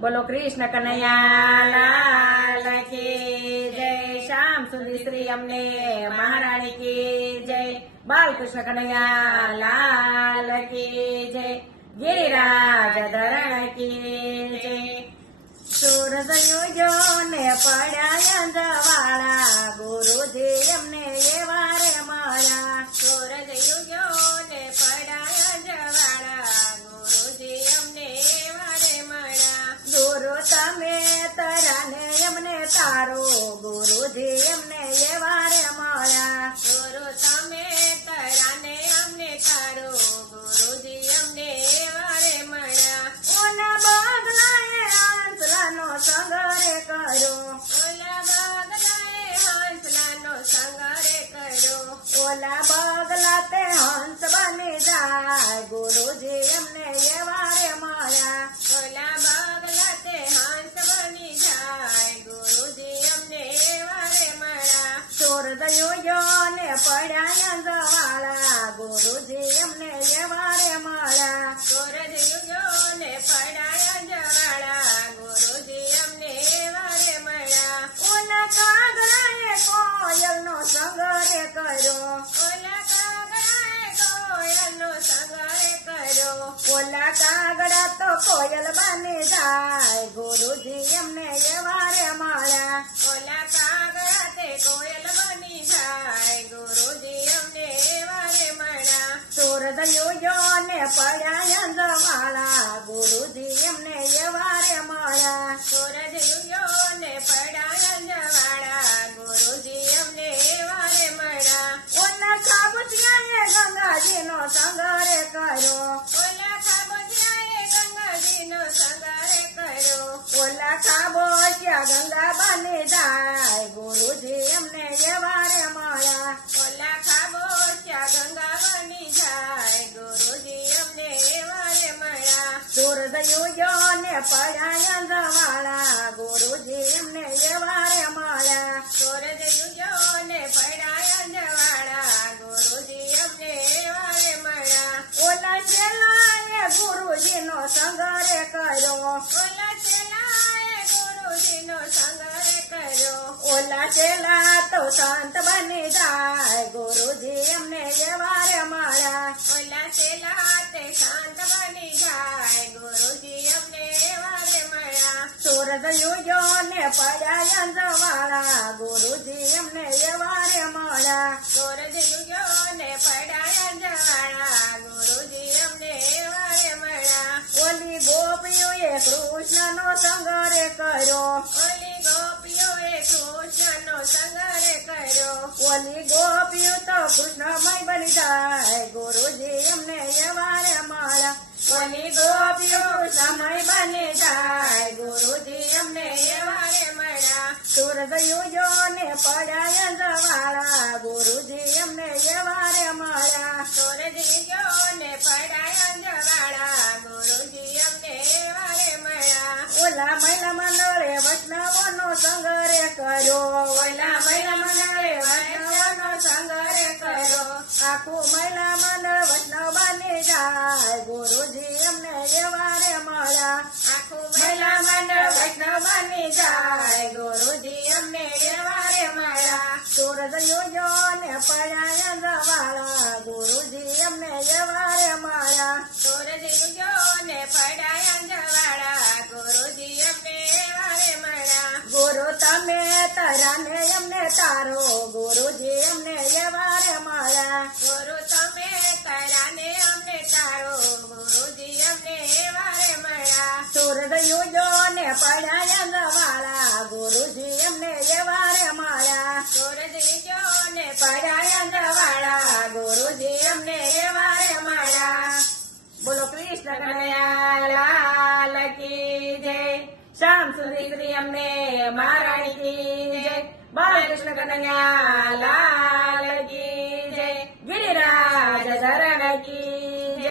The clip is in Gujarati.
બોલો કૃષ્ણ કનૈયા, લાલ કી જય, શ્યામ સુધી શ્રી અમને મહારાણી કી જય. બાલકૃષ્ણ કનૈયા, લાલ કી જય. ગિરિરાજ ધરણ કી જય. સૂરજ યુજો ને પડ્યા જવાળા ગુરુજી ગુરુજી એમને એમને એવા રે મળ્યા ચોર પડાયા જવાળા. ગુરુજી અમને મળ્યા ઓના કાગડાએ કોયલનો સંગરે કર્યો. ઓલા કાગડાએ કોયલનો સંગરે કર્યો. ઓલા કાગડા તો કોયલ બની જાય. ગુરુજી એમને એવા પડ્યા અંજવાળા ગુરુજી એમને એવા રે મળ્યા. સુરજ યુયો ને પડ્યા અંજવાળા ગુરુજી અમને એવા રે મળ્યા. ઓલા ખાબુચિયાએ ગંગાજીનો સંગરે કર્યો. ઓલા ખાબુચિયાએ ગંગાજીનો સંગરે ગંગા યુયો ને પડાયા દવાળા ગુરુજી એમને એવા રે યુયો ને પડ્યા અંજવાળા ગુરુજી એમને એવા રે મળ્યા. ગુરુજી યુયો ને પડ્યા અંજવાળા ગુરુજી એમને એવા રે મળ્યા. ઓલી ગોપીઓએ કૃષ્ણનો સંગરે કર્યો. ઓલી ગોપીઓએ કૃષ્ણનો સંગરે કર્યો. ઓલી ગોપીઓ તો કૃષ્ણમય બની જાય. ગુરુજી એમને એવા રે મળ્યા. ઓલી ગોપીઓ સમય બની જાય. મળ્યા જો ને પડ્યા જવાળા. ગુરુજી અમને એવા રે મળ્યા. સુરત ગયો ને પડ્યા જવાળા. ગુરુજી અમને એવા રે ઓલા મહિલા મંડળે વૈષ્ણવનો સંગરે કર્યો. ઓલા મહિલા મંડળે વૈષ્ણવનો સંગરે કર્યો. આખું મહિલા મંડળ વૈષ્ણવ બની જાય. ગુરુજી અમને એવા રે મળ્યા. આખું મહિલા મંડળ વૈષ્ણવ બની જાય. સુરત યોજો ને પડ્યા અંજવાળા ગુરુજી અમને એવા રે મળ્યા સુરત ને પડ્યા ગુરુજી અમને ગુરુ તમે તરાને અમને તારો. ગુરુજી અમને એવા રે ગુરુ તમે તરાને અમને તારો. ગુરુજી અમને એવા રે મળ્યા સુરત ને પડ્યા અંજવાળા ગુરુજી ને પડ્યા ગુરુજી અમને એવા રે બોલો કૃષ્ણ કનૈયા લાલ કી જય. મહારાણી કી જય. કી જય. કી